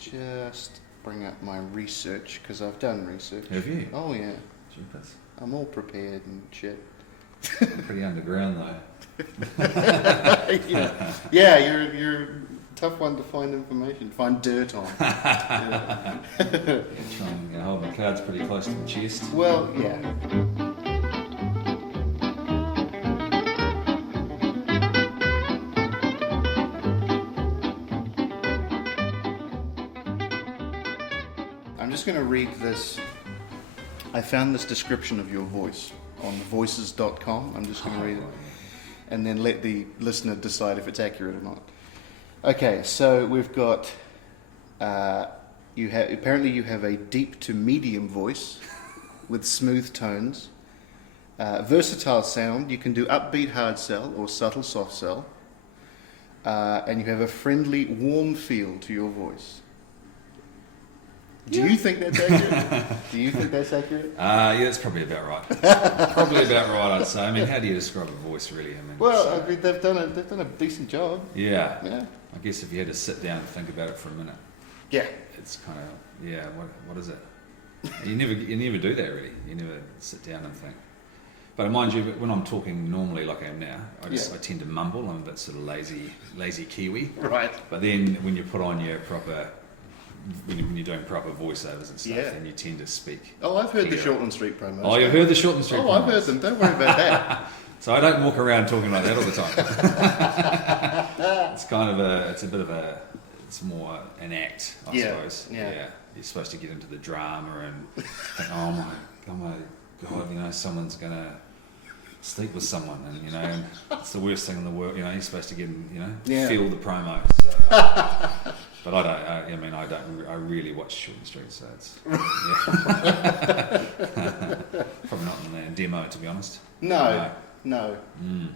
just bring up my research, because I've done research. Have you? Oh yeah. Jeepers. I'm all prepared and shit. Pretty underground though. Yeah, you're a tough one to find information, find dirt on. Yeah. Trying to hold my cards pretty close to the chest. Well, yeah. I'm just going to read this. I found this description of your voice on voices.com. I'm just going to read it and then let the listener decide if it's accurate or not. Okay, so we've got apparently you have a deep to medium voice with smooth tones, versatile sound. You can do upbeat hard sell or subtle soft sell, and you have a friendly warm feel to your voice. Do you think that's accurate? Do you think that's accurate? Yeah, that's probably about right. Probably about right, I'd say. I mean, how do you describe a voice, really? I mean, well, I mean, they've done a decent job. Yeah. Yeah. I guess if you had to sit down and think about it for a minute, Yeah. it's kind of what is it? You never do that really. You never sit down and think. But mind you, when I'm talking normally like I am now, I tend to mumble. I'm that sort of lazy Kiwi. Right. But then when you put on your proper when you're doing proper voiceovers and stuff, Yeah. then you tend to speak. Oh, I've heard the clearer. Shortland Street promos. Oh, you've heard the Shortland Street promos? I've heard them. Don't worry about that. So I don't walk around talking like that all the time. It's kind of it's more an act, I suppose. Yeah. You're supposed to get into the drama and think, oh my God, someone's gonna sleep with someone, and it's the worst thing in the world. You're supposed to get, feel the promo. So. But I don't. I really watch Shortland Street, so it's probably not in their demo, to be honest. No. I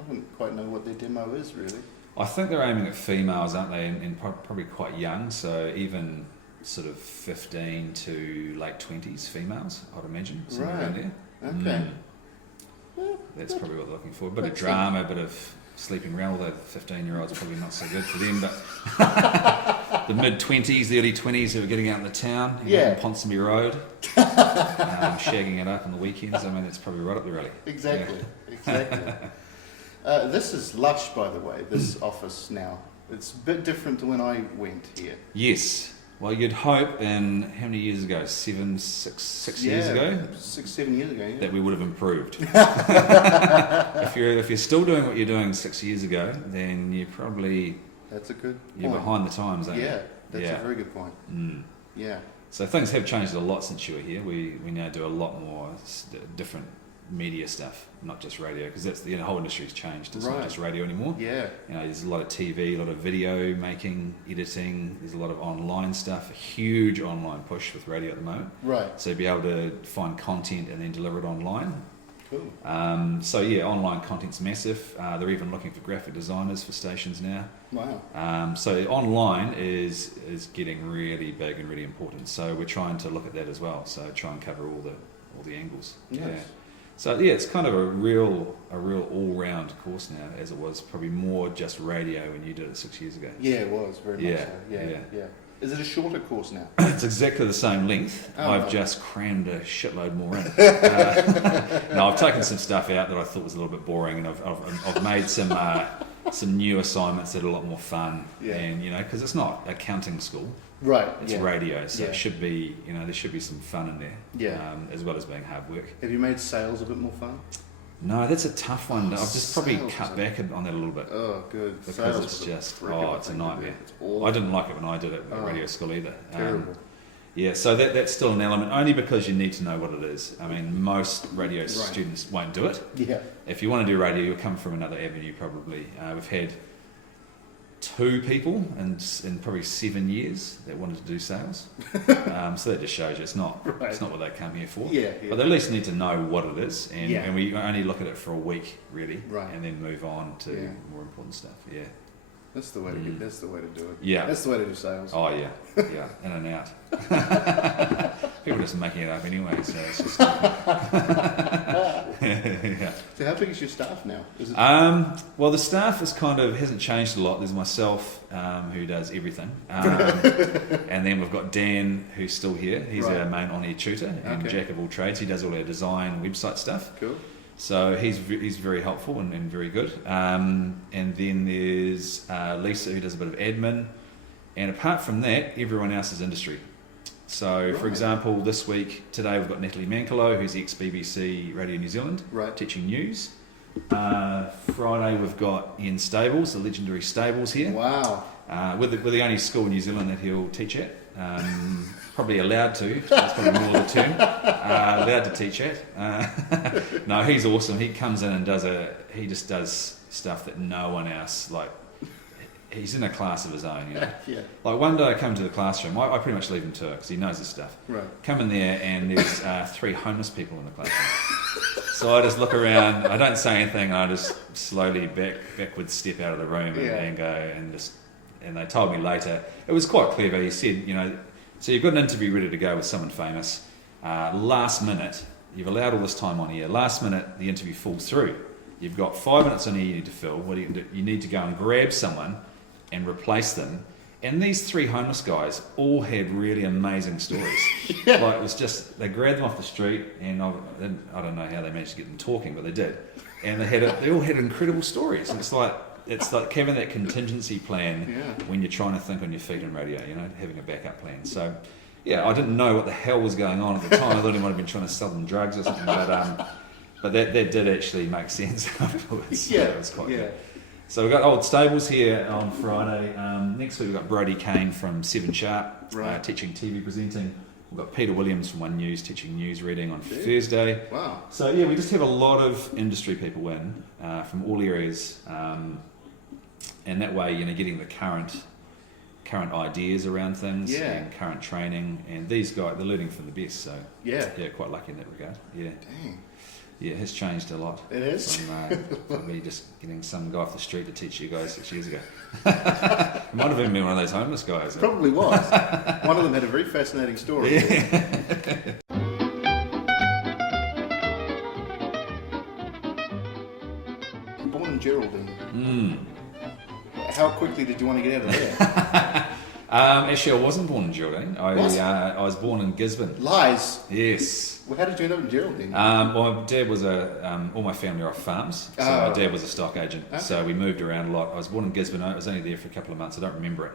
don't quite know what their demo is, really. I think they're aiming at females, aren't they? And probably quite young, so even sort of 15 to late 20s females, I'd imagine. Somewhere around there. Okay. That's probably what they're looking for. A bit of drama, a bit of sleeping around, although the 15-year-olds probably not so good for them, but the mid-20s, the early 20s who are getting out in the town, on Ponsonby Road, shagging it up on the weekends, I mean, it's probably right up the alley. Exactly. This is lush, by the way, this office now. It's a bit different to when I went here. Yes. Well, you'd hope in, how many years ago? 6 years ago? 6-7 years ago, yeah. That we would have improved. If you're still doing what you're doing 6 years ago, then you're probably... That's a good You're point. behind the times, aren't you? That's a very good point. Yeah. So things have changed a lot since you were here. We now do a lot more different media stuff, not just radio, because that's the whole industry's changed. It's not just radio anymore. Yeah. There's a lot of TV, a lot of video making, editing. There's a lot of online stuff. A huge online push with radio at the moment. Right. So you'll be able to find content and then deliver it online. Cool. Online content's massive. They're even looking for graphic designers for stations now. Wow. So online is getting really big and really important. So we're trying to look at that as well. So try and cover all the angles. Yes. Yeah. So it's kind of a real all-round course now, as it was probably more just radio when you did it 6 years ago. Yeah, it was very much so. Yeah. Is it a shorter course now? It's exactly the same length. I've just crammed a shitload more in. No, I've taken some stuff out that I thought was a little bit boring, and I've made some new assignments that are a lot more fun. Yeah. And because it's not accounting school. Right. It's radio, so it should be, there should be some fun in there. Yeah. As well as being hard work. Have you made sales a bit more fun? No, that's a tough one. I've just probably cut back on that a little bit. Oh, good. Because sales it's just, it's a thing nightmare. It's awful. I didn't like it when I did it at radio school either. Terrible. So that's still an element, only because you need to know what it is. I mean, most radio students won't do it. Yeah. If you want to do radio, you'll come from another avenue probably. We've had 2 people in probably 7 years that wanted to do sales. So that just shows you it's not what they come here for. Yeah. But they at least need to know what it is, and we only look at it for a week really, right. and then move on to more important stuff. Yeah. That's the way to get. That's the way to do it. Yeah. That's the way to do sales. Oh yeah, in and out. People are just making it up anyway, so it's just. Yeah. So how big is your staff now? Is it... Well, the staff hasn't changed a lot. There's myself who does everything, and And then we've got Dan, who's still here. He's our main on-air tutor and jack of all trades. He does all our design, website stuff. Cool. So he's very helpful and very good. And then there's Lisa, who does a bit of admin. And apart from that, everyone else is industry. So, for example, today we've got Natalie Mankolo, who's ex-BBC Radio New Zealand, teaching news. Friday we've got Ian Stables, the legendary Stables here. Wow. We're the only school in New Zealand that he'll teach at. Probably allowed to, that's probably more the term. Allowed to teach at. No, he's awesome. He comes in and he just does stuff that no one else, like, he's in a class of his own, you know. Yeah. Like one day I come to the classroom, I pretty much leave him to it because he knows his stuff. Right. Come in there and there's 3 homeless people in the classroom. So I just look around, I don't say anything, I just slowly backwards step out of the room and go and they told me later, it was quite clever, he said, you know, so you've got an interview ready to go with someone famous, last minute, you've allowed all this time on here, last minute the interview falls through. You've got 5 minutes on here you need to fill, what do you do? You need to go and grab someone and replace them. And these 3 homeless guys all had really amazing stories. Like it was just, they grabbed them off the street and I don't know how they managed to get them talking, but they did. And they all had incredible stories. And it's like having that contingency plan when you're trying to think on your feet in radio, you know, having a backup plan. So yeah, I didn't know what the hell was going on at the time. I thought he might have been trying to sell them drugs or something, but that did actually make sense afterwards. Yeah, it was quite good. So we've got Old Stables here on Friday. Next week we've got Brodie Kane from 7 Sharp, teaching TV presenting. We've got Peter Williams from One News teaching news reading on Thursday. Wow. So yeah, we just have a lot of industry people in from all areas. And that way, you know, getting the current ideas around things and current training. And these guys, they're learning from the best. So yeah, quite lucky in that regard. Yeah. Dang. Yeah, it has changed a lot. It is? From me just getting some guy off the street to teach you guys 6 years ago. It might have even been one of those homeless guys. Probably was. One of them had a very fascinating story. Yeah. Born in Geraldine. How quickly did you want to get out of there? Actually, I wasn't born in Geraldine. I was born in Gisborne. Lies. Yes. Well, how did you end up in Geraldine? Well, my dad was all my family are off farms, so my dad was a stock agent. Okay. So we moved around a lot. I was born in Gisborne. I was only there for a couple of months. I don't remember it.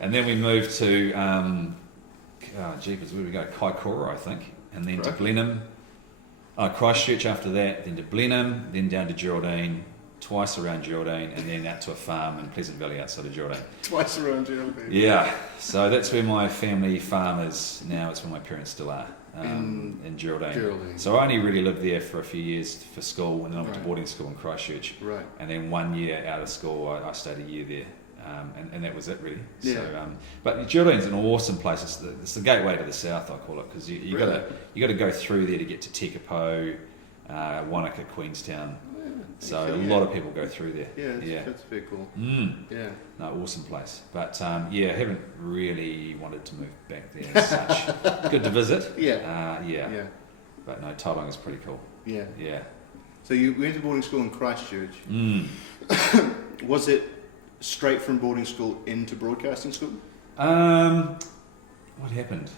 And then we moved to, jeepers, where did we go? Kaikoura, I think, and then to Blenheim. Christchurch after that, then to Blenheim, then down to Geraldine. Twice around Geraldine and then out to a farm in Pleasant Valley outside of Geraldine. Twice around Geraldine. Yeah, so that's where my family farm is now. It's where my parents still are, in Geraldine. So I only really lived there for a few years for school, and then I went to boarding school in Christchurch. Right. And then 1 year out of school, I stayed a year there. And that was it really. Yeah. So, but Geraldine's an awesome place. It's the gateway to the south, I call it, because you got to go through there to get to Tekapo, Wanaka, Queenstown. So a lot of people go through there. Yeah, that's very cool. Yeah. No, awesome place. But I haven't really wanted to move back there as such. Good to visit. Yeah. But no, Tauranga is pretty cool. Yeah. So you went to boarding school in Christchurch. Was it straight from boarding school into broadcasting school? What happened?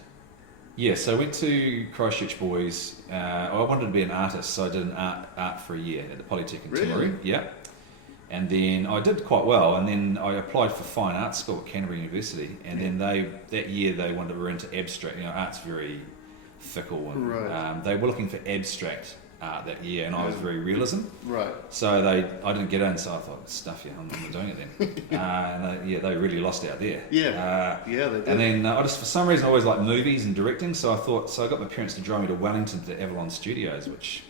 Yeah, so I went to Christchurch Boys. I wanted to be an artist, so I did an art for a year at the Polytech in Timaru. Yeah. And then I did quite well, and then I applied for Fine Arts School at Canterbury University, and then that year they were into abstract. You know, art's very fickle, and they were looking for abstract art that year, and I was very realism. Right. So I didn't get in, so I thought, stuff you, I'm not doing it then. And they really lost out there. They did. And then I just, for some reason, I always liked movies and directing, so I got my parents to drive me to Wellington to Avalon Studios, which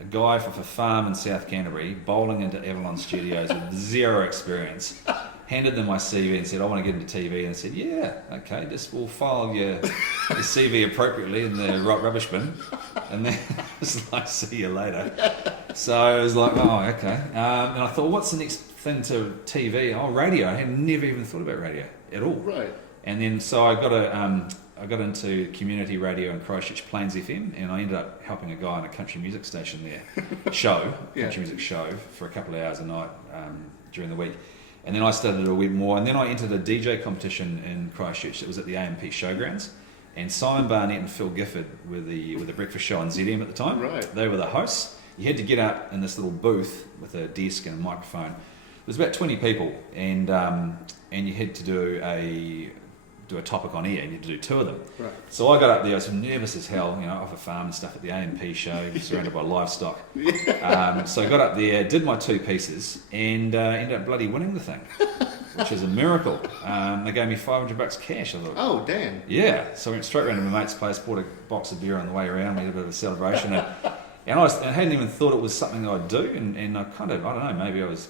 a guy from a farm in South Canterbury, bowling into Avalon Studios with zero experience, handed them my CV and said, I want to get into TV, and I said, yeah, okay, just we'll file your CV appropriately in the rubbish bin, and then it's like, see you later. So I was like, oh, okay. And I thought, what's the next thing to TV? Oh, radio. I had never even thought about radio at all. Right. And then so I got into community radio in Christchurch, Plains FM, and I ended up helping a guy on a country music station there, country music show, for a couple of hours a night during the week. And then I studied it a bit more, and then I entered a DJ competition in Christchurch. It was at the AMP Showgrounds, and Simon Barnett and Phil Gifford were the breakfast show on ZM at the time. Right. They were the hosts. You had to get up in this little booth with a desk and a microphone. There's about 20 people, and you had to do a topic on air, and you had to do 2 of them. Right. So I got up there, I was nervous as hell, off a farm and stuff at the AMP show, surrounded by livestock. So I got up there, did my 2 pieces, and ended up bloody winning the thing, which is a miracle. They gave me $500 cash. I thought, oh, damn. Yeah, so I went straight around to my mate's place, bought a box of beer on the way around, we had a bit of a celebration, and I hadn't even thought it was something that I'd do, and I kind of, I don't know, maybe I was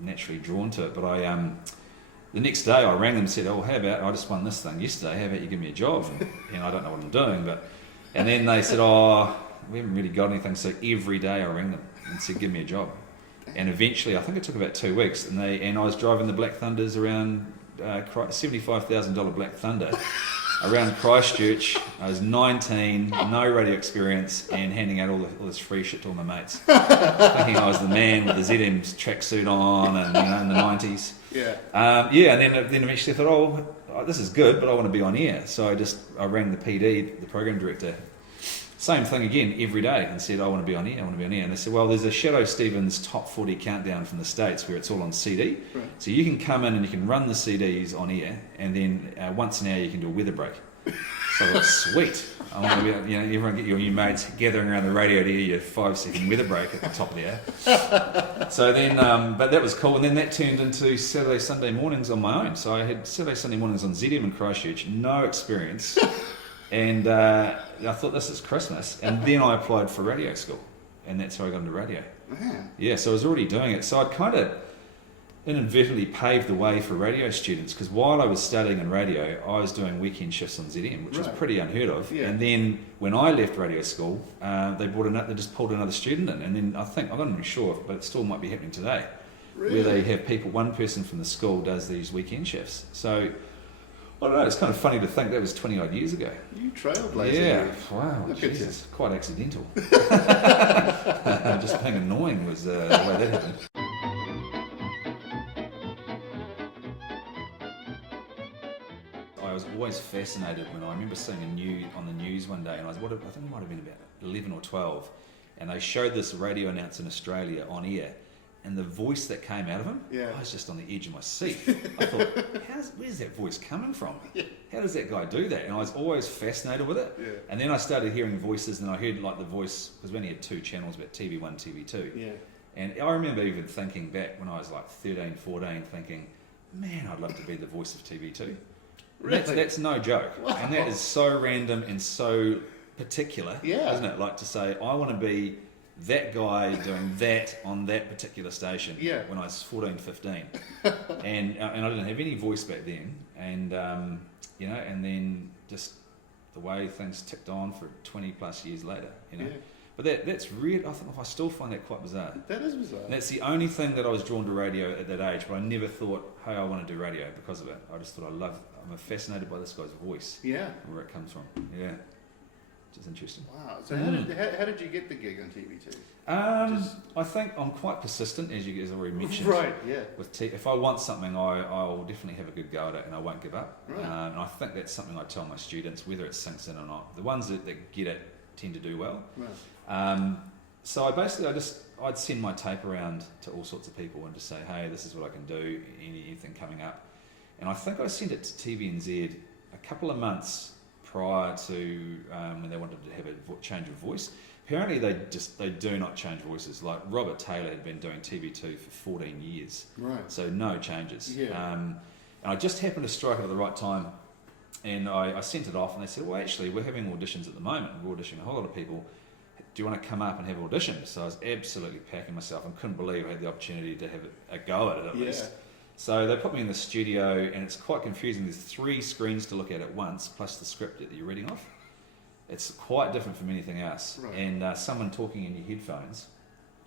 naturally drawn to it, but the next day I rang them and said, oh, how about, I just won this thing yesterday, how about you give me a job? And I don't know what I'm doing, and then they said, oh, we haven't really got anything, so every day I rang them and said, give me a job. And eventually, I think it took about 2 weeks, and I was driving the Black Thunders around, $75,000 Black Thunder, around Christchurch. I was 19, no radio experience, and handing out all this free shit to all my mates. Thinking I was the man with the ZM's tracksuit on, and in the 90s. Yeah. And then eventually I thought, oh, this is good, but I want to be on air. So I rang the PD, the program director. Same thing again every day, and said, I want to be on air, And they said, well, there's a Shadow Stevens top 40 countdown from the States where it's all on CD. Right. So you can come in and you can run the CDs on air, and then once an hour you can do a weather break. So I thought, sweet. I want to be, everyone get your new mates gathering around the radio to hear your 5-second weather break at the top of the hour. So then, but that was cool, and then that turned into Saturday, Sunday mornings on my own. So I had Saturday, Sunday mornings on ZM in Christchurch, no experience. And I thought, this is Christmas. And then I applied for radio school, and that's how I got into radio. Man. Yeah, so I was already doing it. So I'd kind of inadvertently paved the way for radio students, because while I was studying in radio, I was doing weekend shifts on ZM, which was pretty unheard of. Yeah. And then when I left radio school, they just pulled another student in. And then I'm not even sure, but it still might be happening today, where they have one person from the school does these weekend shifts. So I don't know, it's kind of funny to think that was 20 odd years ago. You trailblazer. Yeah, wow, Jesus, quite accidental. Just being annoying was the way that happened. I was always fascinated when I remember seeing on the news one day, and I think it might have been about 11 or 12, and they showed this radio announcer in Australia on air, and the voice that came out of him, I was just on the edge of my seat. I thought, where's that voice coming from? Yeah. How does that guy do that? And I was always fascinated with it. Yeah. And then I started hearing voices, and I heard like the voice, because we only had 2 channels, about TV1, TV2. Yeah. And I remember even thinking back when I was like 13, 14, thinking, man, I'd love to be the voice of TV2. Really? That's no joke. Wow. And that is so random and so particular, isn't it? Like to say, I want to be that guy doing that on that particular station when I was 14, 15. and I didn't have any voice back then. And, and then just the way things ticked on for 20 plus years later, Yeah. But that's weird. I still find that quite bizarre. That is bizarre. And that's the only thing that I was drawn to radio at that age, but I never thought, hey, I want to do radio because of it. I just thought I'm fascinated by this guy's voice. Yeah. And where it comes from. Yeah. Which is interesting. Wow. So how did you get the gig on TV2? I think I'm quite persistent, as you guys already mentioned. Right, yeah. If I want something, I'll definitely have a good go at it, and I won't give up. Right. And I think that's something I tell my students, whether it sinks in or not. The ones that get it tend to do well. Right. So I'd send my tape around to all sorts of people and just say, hey, this is what I can do, anything coming up. And I think I sent it to TVNZ a couple of months prior to when they wanted to have a change of voice. Apparently they do not change voices. Like Robert Taylor had been doing TV2 for 14 years. Right. So no changes. Yeah. And I just happened to strike it at the right time. And I sent it off, and they said, well, actually, we're having auditions at the moment. We're auditioning a whole lot of people. Do you want to come up and have auditions? So I was absolutely packing myself and couldn't believe I had the opportunity to have a go at it at least. So they put me in the studio, and it's quite confusing. There's 3 screens to look at once, plus the script that you're reading off. It's quite different from anything else. Right. And someone talking in your headphones.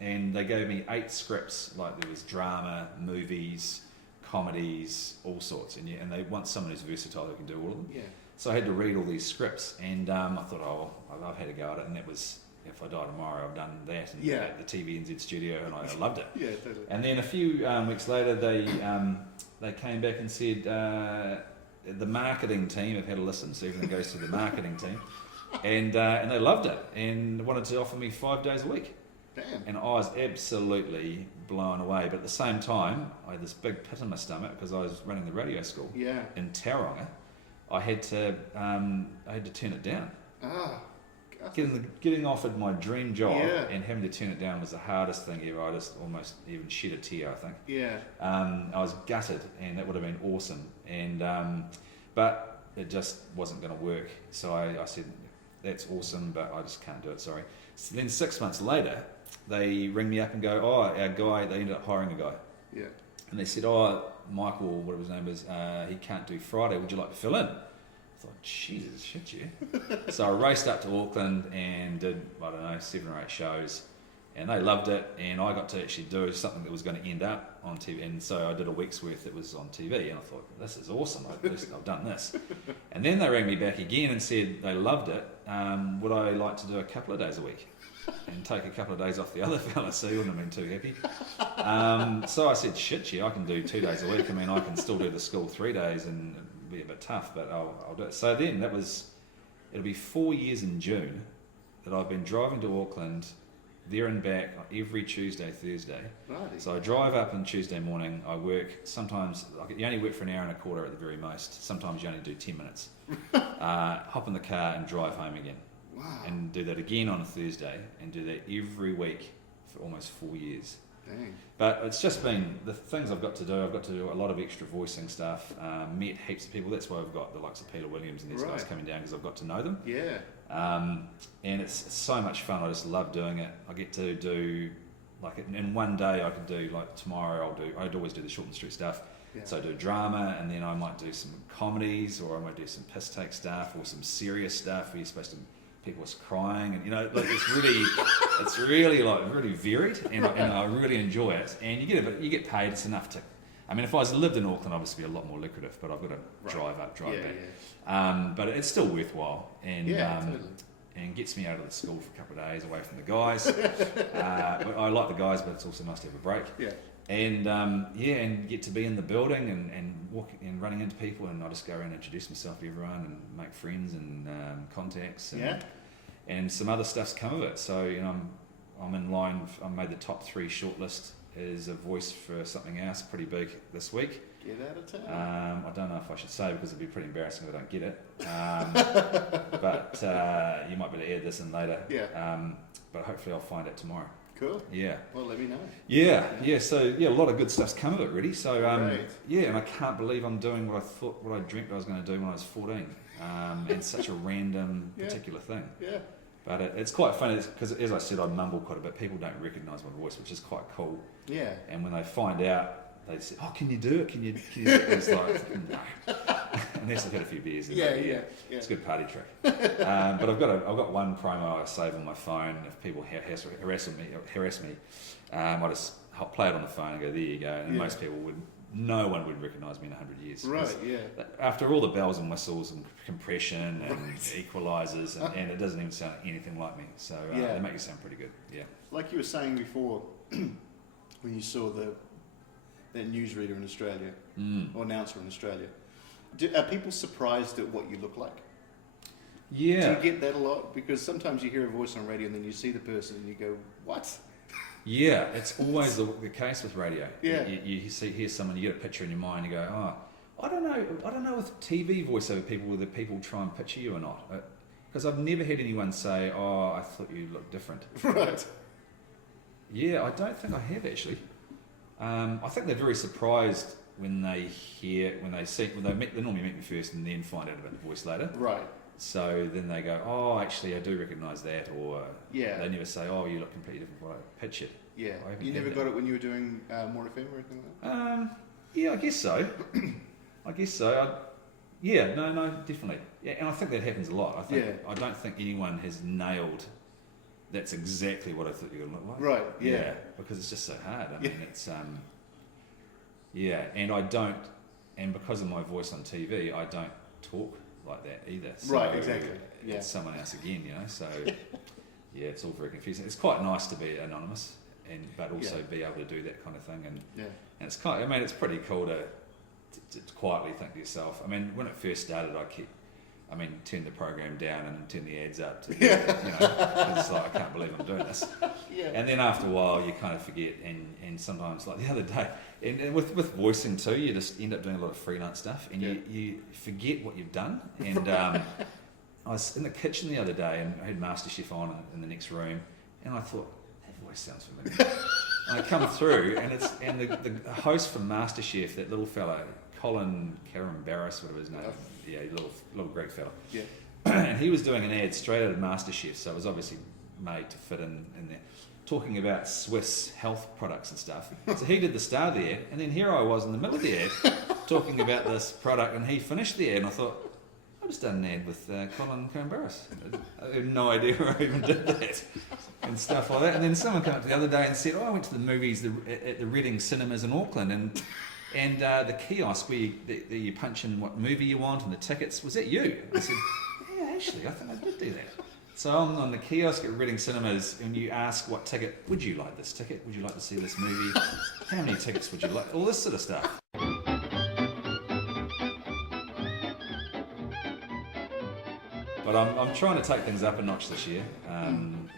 And they gave me 8 scripts, like there was drama, movies, comedies, all sorts. And they want someone who's versatile who can do all of them. Yeah. So I had to read all these scripts, and I thought, I've had a go at it, and that was if I die tomorrow, I've done that, and Yeah. at the TVNZ studio, and I loved it. Yeah, totally. And then a few weeks later, they came back and said the marketing team have had a listen, so everything goes to the marketing team, and they loved it and wanted to offer me 5 days a week. Damn. And I was absolutely blown away. But at the same time, I had this big pit in my stomach because I was running the radio school in Tauranga. I had to turn it down. Ah. Getting offered my dream job and having to turn it down was the hardest thing ever. I just almost even shed a tear, I think. Yeah. I was gutted, and that would have been awesome. And but it just wasn't going to work. So I said, that's awesome, but I just can't do it, sorry. So then 6 months later, they ring me up and go, oh, our guy, they ended up hiring a guy. Yeah. And they said, oh, Michael, whatever his name is, he can't do Friday, would you like to fill in? I thought, Jesus, shit you. So I raced up to Auckland and did, I don't know, 7 or 8 shows, and they loved it, and I got to actually do something that was going to end up on TV, and so I did a week's worth that was on TV, and I thought, this is awesome, I've done this. And then they rang me back again and said they loved it, would I like to do a couple of days a week? And take a couple of days off the other fella, so he wouldn't have been too happy. So I said, shit, yeah, I can do 2 days a week. I mean, I can still do the school 3 days and it'd be a bit tough, but I'll do it. So then it'll be 4 years in June that I've been driving to Auckland, there and back every Tuesday, Thursday. Right. So I drive up on Tuesday morning, I work, sometimes, you only work for an hour and a quarter at the very most. Sometimes you only do 10 minutes. Hop in the car and drive home again. Wow. And do that again on a Thursday, and do that every week for almost 4 years. Dang. But it's just been the things I've got to do. I've got to do a lot of extra voicing stuff, met heaps of people. That's why I've got the likes of Peter Williams and these guys coming down, because I've got to know them. Yeah. And it's so much fun. I just love doing it. I get to do, like, in one day I could do, like tomorrow I'd always do the Shortland Street stuff. Yeah. So I do drama, and then I might do some comedies, or I might do some piss take stuff, or some serious stuff where you're supposed to, people was crying, and like it's really like really varied, and I really enjoy it. And you get paid. It's enough to, I mean, if I lived in Auckland, obviously it'd be a lot more lucrative, but I've got to drive up, drive back. Yeah. But it's still worthwhile, and totally. And gets me out of the school for a couple of days away from the guys. I like the guys, but it's also nice to have a break. Yeah. And and get to be in the building and walking and running into people, and I just go around and introduce myself to everyone and make friends and contacts, and some other stuff's come of it. So I'm in line. I made the top 3 shortlist as a voice for something else pretty big this week. Get out of town. I don't know if I should say, because it'd be pretty embarrassing if I don't get it. But you might be able to add this in later. Yeah. But hopefully I'll find it tomorrow. Cool. Yeah. Well, let me know. Yeah. So a lot of good stuff's come of it, really. So Great. and I can't believe I'm doing what I dreamt I was going to do when I was 14, and such a random particular thing. Yeah. But it's quite funny because, as I said, I mumble quite a bit. People don't recognise my voice, which is quite cool. Yeah. And when they find out, they say, "Oh, can you do it? Can you do it?" It's like, no. Unless I've had a few beers. It's a good party trick. But I've got one promo I save on my phone. If people harass me, I just play it on the phone and go, "There you go." And most people no one would recognise me in 100 years. Right. Yeah. After all the bells and whistles and compression and equalisers, and it doesn't even sound anything like me. So they make you sound pretty good. Yeah. Like you were saying before, when you saw that newsreader in Australia or announcer in Australia. Are people surprised at what you look like? Yeah. Do you get that a lot? Because sometimes you hear a voice on radio and then you see the person and you go, what? Yeah, it's always the case with radio. Yeah. You hear someone, you get a picture in your mind, you go, oh, I don't know with TV voiceover people, whether people try and picture you or not. Because I've never had anyone say, oh, I thought you looked different. Right. Yeah, I don't think I have actually. I think they're very surprised when they normally meet me first and then find out about the voice later. Right. So then they go, oh, actually, I do recognise that, or they never say, oh, you look completely different from what I pictured. Yeah. You never got it when you were doing More FM or anything like that? Yeah, I guess so. No, definitely. Yeah, and I think that happens a lot. I don't think anyone has nailed. That's exactly what I thought you were going to look like. Right. Yeah. Because it's just so hard. I mean, it's and I don't, and because of my voice on TV, I don't talk like that either. So right. Exactly. Yeah. It's someone else again, So yeah, it's all very confusing. It's quite nice to be anonymous, but also be able to do that kind of thing. And it's it's pretty cool to quietly think to yourself. I mean, when it first started, turned the program down and turned the ads up. It's like, I can't believe I'm doing this. And then after a while, you kind of forget, and sometimes, like the other day, and with voicing too, you just end up doing a lot of freelance stuff, and you forget what you've done. And I was in the kitchen the other day, and I had MasterChef on in the next room, and I thought, that voice sounds familiar. And I come through, and the host from MasterChef, that little fella, Colin Carambaris, whatever his name is, little Greek fella. Yeah. And he was doing an ad straight out of MasterChef, so it was obviously made to fit in there, talking about Swiss health products and stuff. So he did the start of the ad, and then here I was in the middle of the ad, talking about this product, and he finished the ad, and I thought, I just done an ad with Colin Carambaris. I had no idea where I even did that, and stuff like that. And then someone came up the other day and said, I went to the movies at the Reading Cinemas in Auckland, and the kiosk where you punch in what movie you want and the tickets, was that you? I said, yeah, actually, I think I did do that. So I'm on the kiosk at Reading Cinemas, and you ask what ticket, would you like this ticket? Would you like to see this movie? How many tickets would you like? All this sort of stuff. But I'm trying to take things up a notch this year.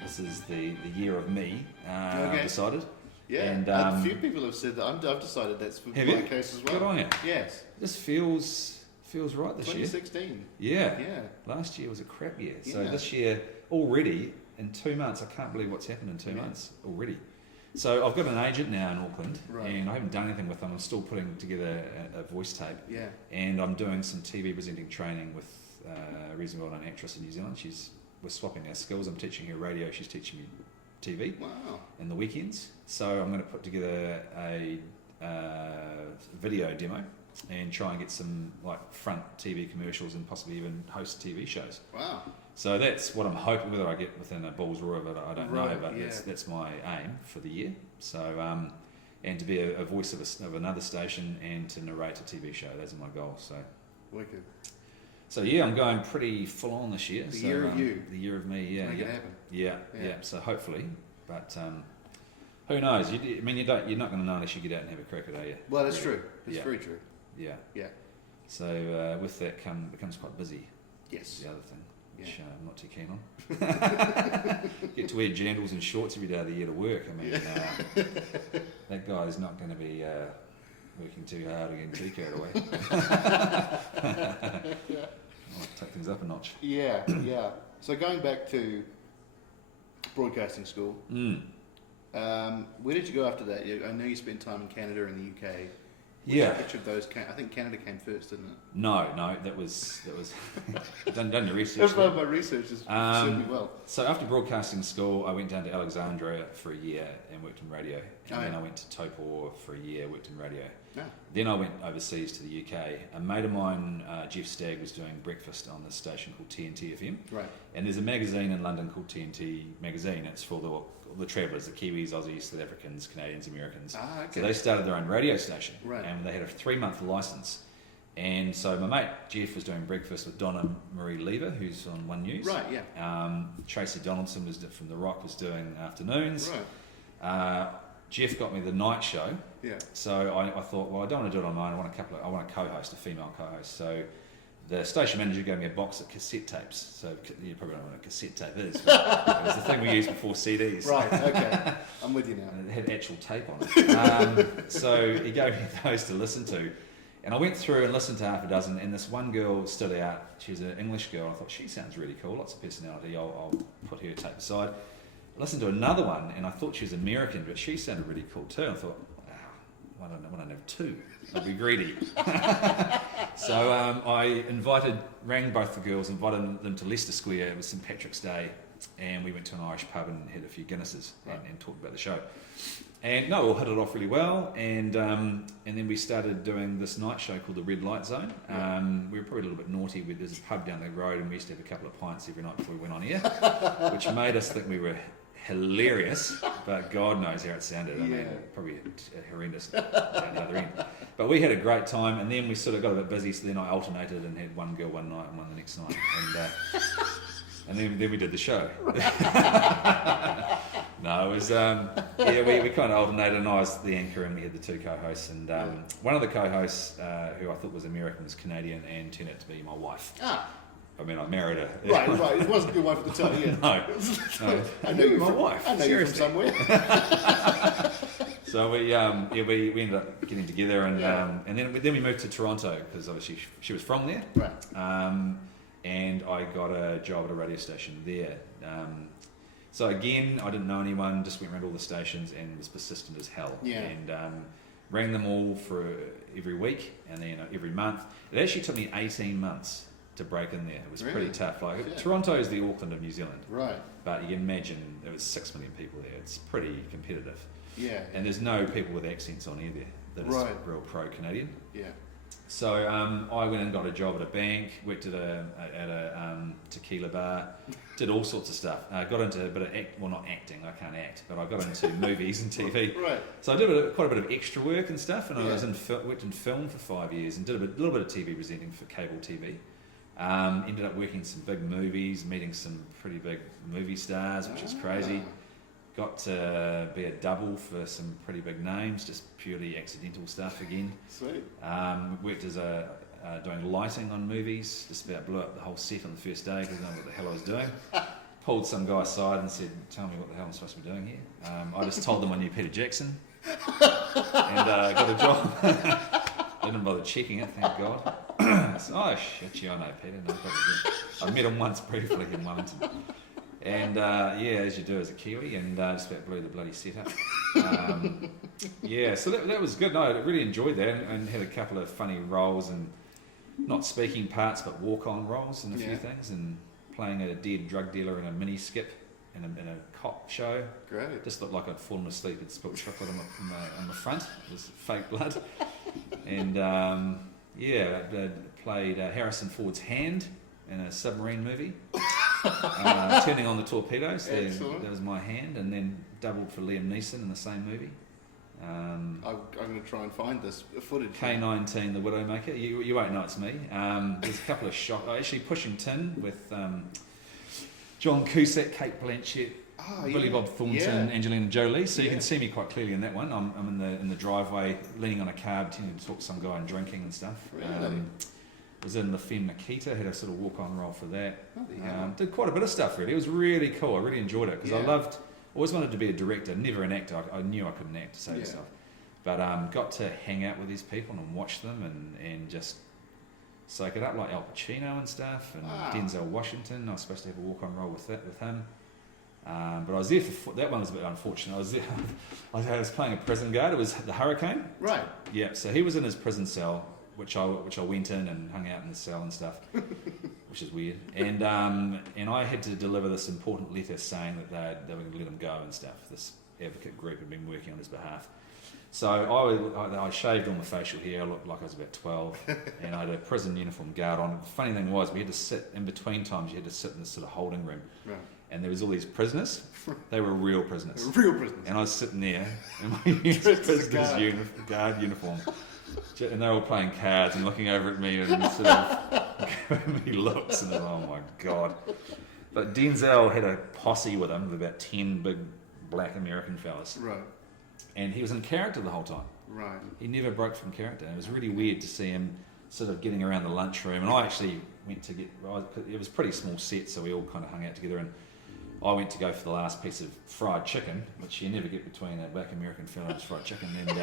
This is the year of me, I've decided. Yeah, and a few people have said that. I've decided that's my case as well. Good on you. Yes. This feels right this year. 2016. Yeah. Last year was a crap year. So this year, already, in 2 months, I can't believe what's happened in 2 months already. So I've got an agent now in Auckland, and I haven't done anything with them. I'm still putting together a voice tape. Yeah. And I'm doing some TV presenting training with a reasonably well-known actress in New Zealand. We're swapping our skills. I'm teaching her radio. She's teaching me TV in the weekends. So I'm going to put together a video demo and try and get some front TV commercials and possibly even host TV shows. Wow. So that's what I'm hoping. Whether I get within a ball's roar of it, I don't know, but that's my aim for the year. So and to be a voice of another station and to narrate a TV show. Those are my goals. So wicked. So I'm going pretty full on this year. The year of you. The year of me. Yeah. Make it happen. Yeah. So hopefully, but who knows? You're not going to know unless you get out and have a cricket, are you? Well, that's true. It's very true. Yeah. Yeah. So with that becomes quite busy. Yes. The other thing, which I'm not too keen on. Get to wear jandals and shorts every day of the year to work. That guy's not going to be working too hard and getting too carried away. I'll take things up a notch. Yeah. So going back to broadcasting school, where did you go after that? I know you spent time in Canada and the UK. Which of those I think Canada came first, didn't it? No, that was done your research. That's my research has served me well. So after broadcasting school, I went down to Alexandria for a year and worked in radio, and then I went to Taupo for a year, worked in radio. Then I went overseas to the UK. A mate of mine, Jeff Stagg, was doing breakfast on this station called TNT FM. Right. And there's a magazine in London called TNT Magazine. It's for the travellers, the Kiwis, Aussies, South Africans, Canadians, Americans. So they started their own radio station, and they had a 3-month licence. And so my mate Jeff was doing breakfast with Donna Marie Lever, who's on One News. Right. Yeah. Tracy Donaldson from The Rock was doing afternoons. Right. Jeff got me the night show. Yeah. So I thought, well, I don't want to do it on mine. I want a co-host, a female co-host. So the station manager gave me a box of cassette tapes. So you probably don't know what a cassette tape is. But it was the thing we used before CDs. Right. Okay. I'm with you now. And it had actual tape on it. So he gave me those to listen to, and I went through and listened to half a dozen. And this one girl stood out. She was an English girl. I thought she sounds really cool. Lots of personality. I'll put her tape aside. I listened to another one, and I thought she was American, but she sounded really cool too. I thought, wow, why don't I have two? I'd be greedy. So I rang both the girls, invited them to Leicester Square. It was St Patrick's Day, and we went to an Irish pub and had a few Guinnesses and talked about the show. And we all hit it off really well, and then we started doing this night show called the Red Light Zone. We were probably a little bit naughty. There's a pub down the road, and we used to have a couple of pints every night before we went on air, which made us think we were hilarious, but God knows how it sounded. I mean, probably horrendous down the other end. But we had a great time, and then we sort of got a bit busy, so then I alternated and had one girl one night and one the next night. And then we did the show. No, it was, we kind of alternated, and I was the anchor and we had the two co-hosts. And one of the co-hosts, who I thought was American, was Canadian and turned out to be my wife. Ah. I mean, I married her. Right. It wasn't your wife at the time, yeah. No. I know you're my wife. I know you're from somewhere. So we ended up getting together, and then we moved to Toronto because obviously she was from there. Right. And I got a job at a radio station there. So again, I didn't know anyone. Just went around all the stations and was persistent as hell. Yeah. And rang them all for every week, and then every month. It actually took me 18 months to break in there. It was pretty tough. Toronto is the Auckland of New Zealand. Right. But you can imagine there was 6 million people there. It's pretty competitive. Yeah. And there's no people with accents on either that is real pro-Canadian. Yeah. So I went and got a job at a bank, worked at a tequila bar, did all sorts of stuff. Got into a bit of not acting, I can't act, but I got into movies and TV. Right. So I did quite a bit of extra work and stuff, and I was worked in film for 5 years and did a little bit of TV presenting for cable TV. Ended up working in some big movies, meeting some pretty big movie stars, which is crazy. Got to be a double for some pretty big names, just purely accidental stuff again. Sweet. Worked as doing lighting on movies, just about blew up the whole set on the first day because I didn't know what the hell I was doing. Pulled some guy aside and said, "Tell me what the hell I'm supposed to be doing here." I just told them I knew Peter Jackson and got a job. Didn't bother checking it, thank God. So, oh shit, I know Peter. No problem. I met him once briefly in Wellington. And as you do as a Kiwi, and just about blew the bloody set up. So that was good. No, I really enjoyed that, and had a couple of funny roles, and not speaking parts, but walk-on roles in a few things, and playing a dead drug dealer in a mini skip in a cop show. Great. Just looked like I'd fallen asleep and spilled chocolate on the front. It was fake blood. And I played Harrison Ford's hand in a submarine movie. Turning on the torpedoes, that was my hand, and then doubled for Liam Neeson in the same movie. I'm going to try and find this footage. K-19, The Widowmaker. You won't know it's me. There's a couple of shots. Actually, Pushing Tin with John Cusack, Kate Blanchett, Billy Bob Thornton, Angelina Jolie. So you can see me quite clearly in that one. I'm in the driveway, leaning on a car, pretending to talk to some guy and drinking and stuff. Really? Was in The Femme Nikita, had a sort of walk-on role for that. Did quite a bit of stuff really. It was really cool. I really enjoyed it because I always wanted to be a director, never an actor. I knew I couldn't act, to save myself. But got to hang out with these people and watch them and just soak it up, like Al Pacino and stuff, and Denzel Washington. I was supposed to have a walk-on role with him. But I was there for that one was a bit unfortunate. I was there. I was playing a prison guard. It was the Hurricane. Right. Yeah. So he was in his prison cell, which I went in and hung out in the cell and stuff, which is weird. And I had to deliver this important letter saying that they were going to let him go and stuff. This advocate group had been working on his behalf. So I shaved all my facial hair. I looked like I was about 12, and I had a prison uniform guard on. The funny thing was, we had to sit in between times. You had to sit in this sort of holding room, right. And there was all these prisoners. They were real prisoners. Real prisoners. And I was sitting there in my prisoner's guard uniform. And they're all playing cards and looking over at me and sort of giving me looks, and oh my God. But Denzel had a posse with him of about 10 big black American fellas. Right. And he was in character the whole time. Right. He never broke from character. It was really weird to see him sort of getting around the lunchroom. And I actually went to it was a pretty small set, so we all kind of hung out together. And I went to go for the last piece of fried chicken, which you never get between a black American fella and his fried chicken, and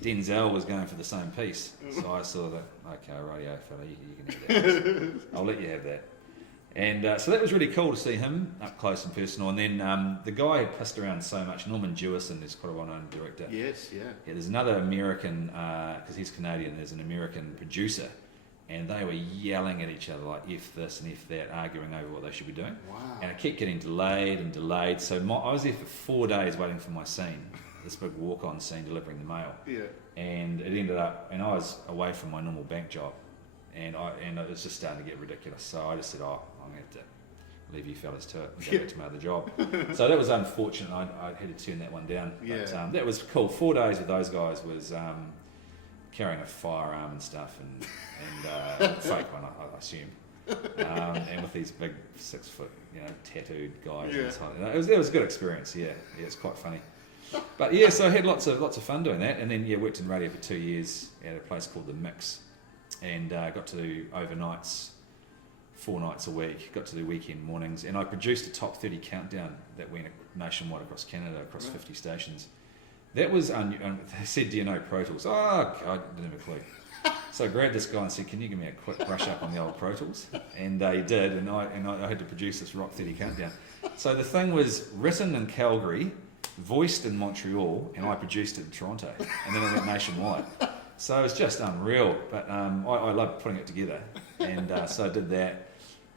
Denzel was going for the same piece. So I sort of thought, okay, rightio fella, you can have that. I'll let you have that. And so that was really cool to see him up close and personal. And then the guy who pissed around so much, Norman Jewison, is quite a well-known director. Yes, yeah. There's another American, because he's Canadian, there's an American producer, and they were yelling at each other like F this and F that, arguing over what they should be doing. Wow. And it kept getting delayed. So I was there for 4 days waiting for my scene, this big walk-on scene delivering the mail. Yeah. And it ended up, and I was away from my normal bank job, and it was just starting to get ridiculous. So I just said, I'm going to have to leave you fellas to it and go back to my other job. So that was unfortunate. I had to turn that one down. Yeah. But that was cool. 4 days with those guys was carrying a firearm and stuff, and fake one, I assume. and with these big 6 foot, tattooed guys. Yeah. It was a good experience. Yeah, it's quite funny. But yeah, so I had lots of fun doing that, and then worked in radio for 2 years at a place called The Mix, and got to do overnights, 4 nights a week. Got to do weekend mornings, and I produced a top 30 countdown that went nationwide across Canada, across 50 stations. That was they said, "Do you know Pro Tools?" Oh, I didn't have a clue. So I grabbed this guy and said, "Can you give me a quick brush up on the old Pro Tools?" And they did, and I had to produce this Rock 30 countdown. So the thing was written in Calgary, voiced in Montreal, and I produced it in Toronto, and then it went nationwide. So it was just unreal, but I loved putting it together, and so I did that,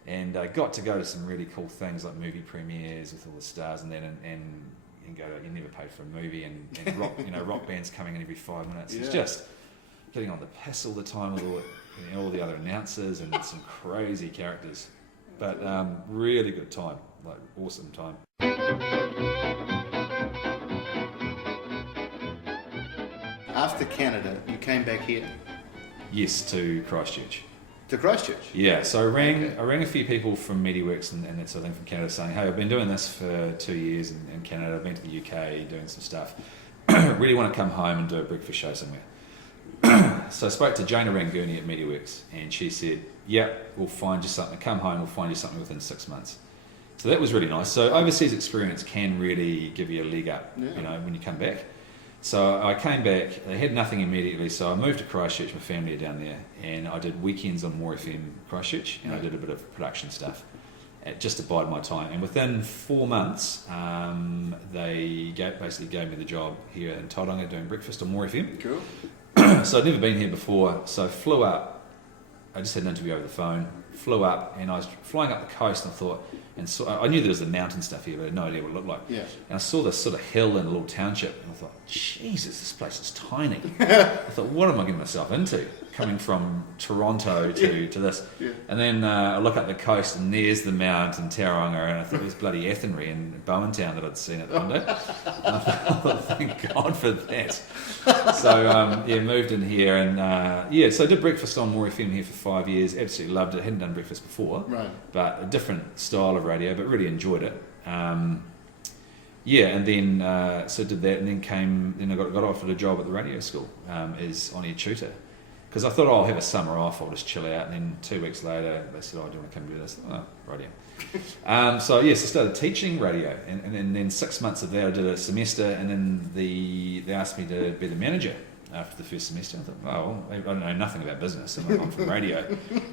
and I got to go to some really cool things like movie premieres with all the stars, and then and go to, you never paid for a movie, and rock, rock bands coming in every 5 minutes. It's just getting on the piss all the time with all the other announcers and some crazy characters, but really good time, like awesome time. After Canada, you came back here? Yes, to Christchurch. To Christchurch? Yeah, so I rang a few people from MediWorks and that sort of thing from Canada saying, "Hey, I've been doing this for 2 years in Canada, I've been to the UK doing some stuff, really want to come home and do a breakfast show somewhere." So I spoke to Jana Rangooni at MediWorks, and she said, "Yeah, we'll find you something, come home, we'll find you something within 6 months." So that was really nice. So overseas experience can really give you a leg up, when you come back. So I came back, they had nothing immediately, so I moved to Christchurch, my family are down there, and I did weekends on More FM Christchurch, and I did a bit of production stuff, just to bide my time. And within 4 months, they basically gave me the job here in Tauranga doing breakfast on More FM. Cool. So I'd never been here before, so I flew up, I just had an interview over the phone, flew up, and I was flying up the coast, and I thought, I knew there was the mountain stuff here, but I had no idea what it looked like. Yeah. And I saw this sort of hill in a little township, and I thought, Jesus, this place is tiny. I thought, what am I getting myself into? Coming from Toronto to this. Yeah. And then I look up the coast, and there's the mount in Tauranga, and I thought it was bloody Athenry and Bowentown that I'd seen at the window. And I thought, thank God for that. So, moved in here, and so I did breakfast on More FM here for 5 years, absolutely loved it, hadn't done breakfast before, but a different style of radio, but really enjoyed it. And then so did that, and then I got offered a job at the radio school as on-air tutor, because I thought, I'll have a summer off, I'll just chill out, and then 2 weeks later they said, "Oh, do you want to come do this?" "Oh, radio." So I started teaching radio, and then 6 months of that I did a semester, and then they asked me to be the manager after the first semester. I thought, well, I don't know nothing about business, and I'm from radio,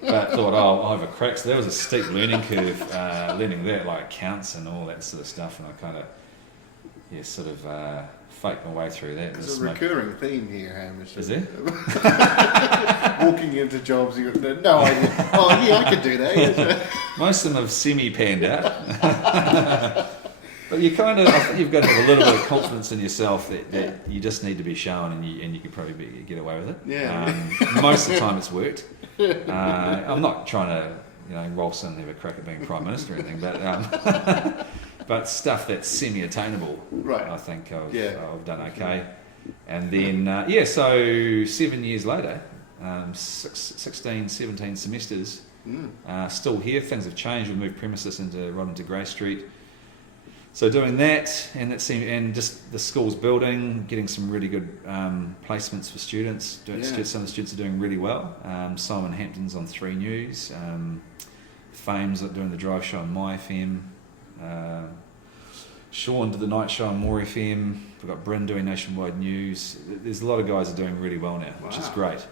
but I thought, I'll have a crack. So there was a steep learning curve, learning that, like accounts and all that sort of stuff, and I kind of, faked my way through that. There's a recurring theme here, Hamish. Is there? Walking into jobs, you got no idea. Oh, yeah, I could do that. Most of them have semi-panned out. But I think you've got to have a little bit of confidence in yourself that you just need to be shown, and you could probably get away with it. Yeah. Most of the time it's worked. I'm not trying to roll in and have a crack at being Prime Minister or anything, but but stuff that's semi-attainable, I think I've done okay. And then, so 7 years later, 16, 17 semesters, still here. Things have changed. We've moved premises into Grey Street. So doing that, and just the school's building, getting some really good placements for students. Some of the students are doing really well. Simon Hampton's on 3 News. Fame's doing the drive show on My FM. Sean did the night show on More FM. We've got Bryn doing nationwide news. There's a lot of guys that are doing really well now, which is great.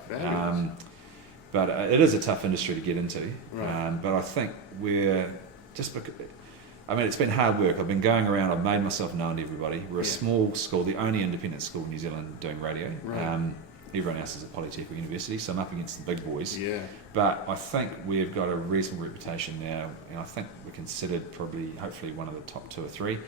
But it is a tough industry to get into. But I think it's been hard work. I've been going around, I've made myself known to everybody. We're a small school, the only independent school in New Zealand doing radio. Everyone else is at Polytech or university, so I'm up against the big boys. Yeah. But I think we've got a reasonable reputation now, and I think we're considered hopefully one of the top 2 or 3.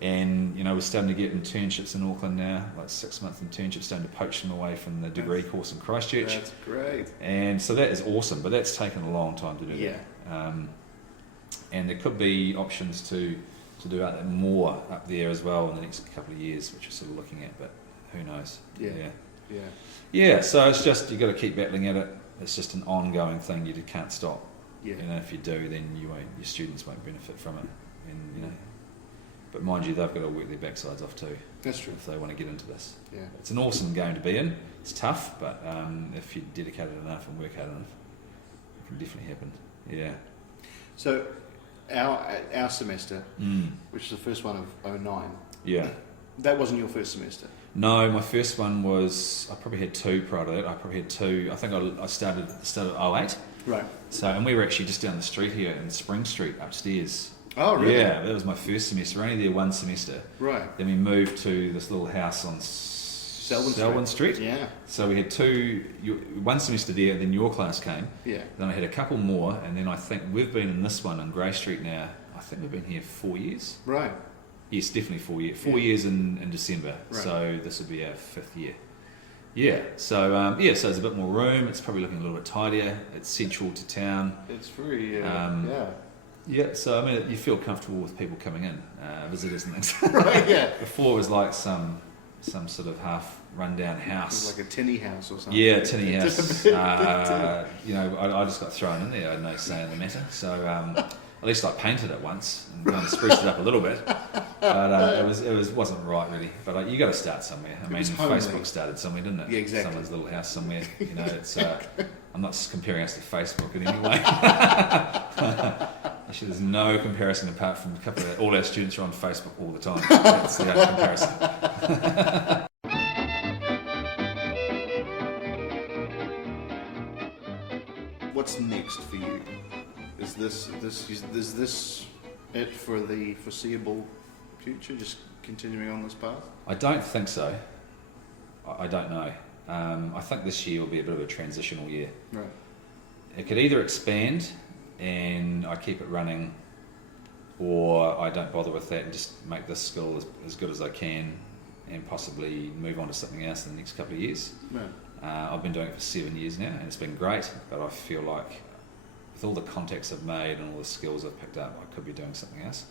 And we're starting to get internships in Auckland now, like 6-month internships, starting to poach them away from the degree course in Christchurch. That's great. And so that is awesome, but that's taken a long time to do that. And there could be options to do more up there as well in the next couple of years, which we're sort of looking at, but who knows? Yeah. So it's just, you've got to keep battling at it. It's just an ongoing thing. You can't stop. Yeah. You know, if you do, then your students won't benefit from it. And you know, but mind you, they've got to work their backsides off too. That's true. If they want to get into this. Yeah. It's an awesome game to be in. It's tough, but if you're dedicated enough and work hard enough, it can definitely happen. Yeah. So, our semester, which is the first one of 2009. Yeah. That wasn't your first semester. No, my first one was, I probably had two prior to that. I think I started 2008. Right. So, and we were actually just down the street here in Spring Street upstairs. Oh, really? Yeah, that was my first semester. Only there one semester. Right. Then we moved to this little house on Selwyn Street. Yeah. So we had one semester there, then your class came. Yeah. Then I had a couple more, and then I think we've been in this one on Grey Street now. I think we've been here 4 years. Right. Yes, definitely 4 years. 4 years in December. Right. So this would be our 5th year. Yeah. So so there's a bit more room. It's probably looking a little bit tidier. It's central to town. It's very yeah. Yeah. So I mean, you feel comfortable with people coming in, visitors and things. Right. Yeah. Before it was like some sort of half rundown house. It was like a tinny house or something. Yeah, tinny house. You know, I just got thrown in there. I had no say in the matter. So at least I painted it once and kind of spruced it up a little bit. But it wasn't right really. But you got to start somewhere. I mean, Facebook started somewhere, didn't it? Yeah, exactly. Someone's little house somewhere. You know, it's. I'm not comparing us to Facebook in any way. Actually, there's no comparison apart from all our students are on Facebook all the time. That's the only comparison. What's next for you? Is this it for the foreseeable future? Just continuing on this path? I don't think so. I don't know. I think this year will be a bit of a transitional year. Right. It could either expand and I keep it running, or I don't bother with that and just make this school as good as I can and possibly move on to something else in the next couple of years. Right. I've been doing it for 7 years now and it's been great, but I feel like with all the contacts I've made and all the skills I've picked up, I could be doing something else.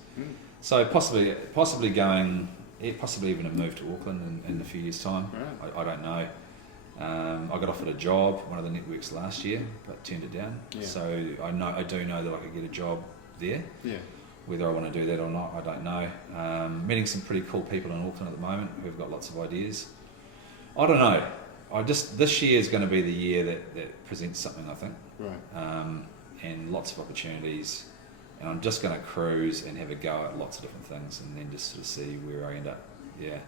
So possibly going, possibly even a move to Auckland in a few years' time. Right. I don't know. I got offered a job, one of the networks last year, but turned it down. Yeah. So I do know that I could get a job there. Yeah. Whether I want to do that or not, I don't know. Meeting some pretty cool people in Auckland at the moment who've got lots of ideas. I don't know. This year is going to be the year that presents something, I think. Right. And lots of opportunities. And I'm just going to cruise and have a go at lots of different things and then just sort of see where I end up. Yeah.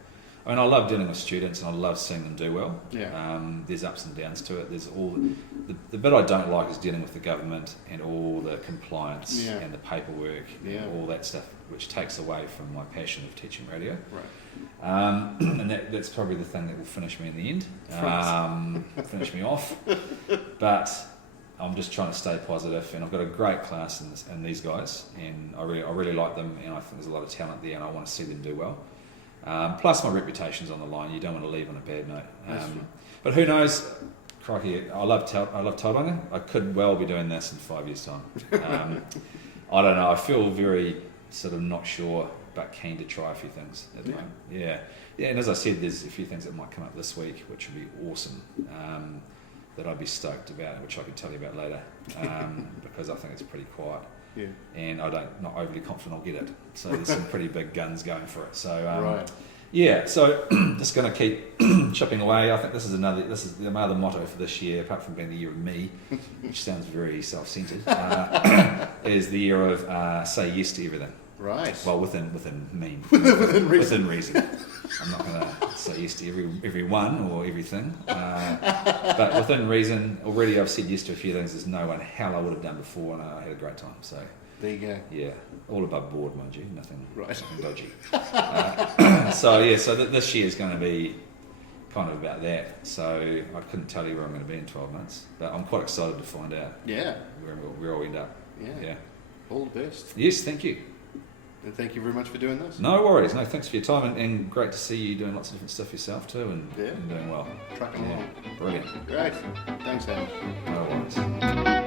I mean, I love dealing with students and I love seeing them do well. Yeah. There's ups and downs to it. There's all the bit I don't like is dealing with the government and all the compliance and the paperwork and all that stuff, which takes away from my passion of teaching radio. Right. And that's probably the thing that will finish me in the end, finish me off. But I'm just trying to stay positive, and I've got a great class in these guys, and I really like them, and I think there's a lot of talent there, and I want to see them do well. Plus my reputation's on the line. You don't want to leave on a bad note. But who knows? Crikey, I love tauranga. I could well be doing this in 5 years' time. I don't know. I feel very sort of not sure, but keen to try a few things at the moment. Yeah. And as I said, there's a few things that might come up this week, which would be awesome. That I'd be stoked about, which I could tell you about later, because I think it's pretty quiet. Yeah. And not overly confident I'll get it. So there's some pretty big guns going for it. So right. Yeah, so just going to keep chipping away. I think this is the other motto for this year, apart from being the year of me, which sounds very self-centered, is the year of say yes to everything. Right. Well, within mean. within reason. I'm not going to say yes to everyone or everything, but within reason. Already I've said yes to a few things there's no one hell I would have done before, and I had a great time. So there you go. Yeah, all above board, mind you, nothing dodgy. So this year is going to be kind of about that. So I couldn't tell you where I'm going to be in 12 months, but I'm quite excited to find out. Yeah. Where I'll end up. Yeah. All the best. Yes, thank you. And thank you very much for doing this. No worries. No, thanks for your time, and great to see you doing lots of different stuff yourself too, and doing well. Trucking along. Brilliant. Great. Thanks, Hamish. No worries.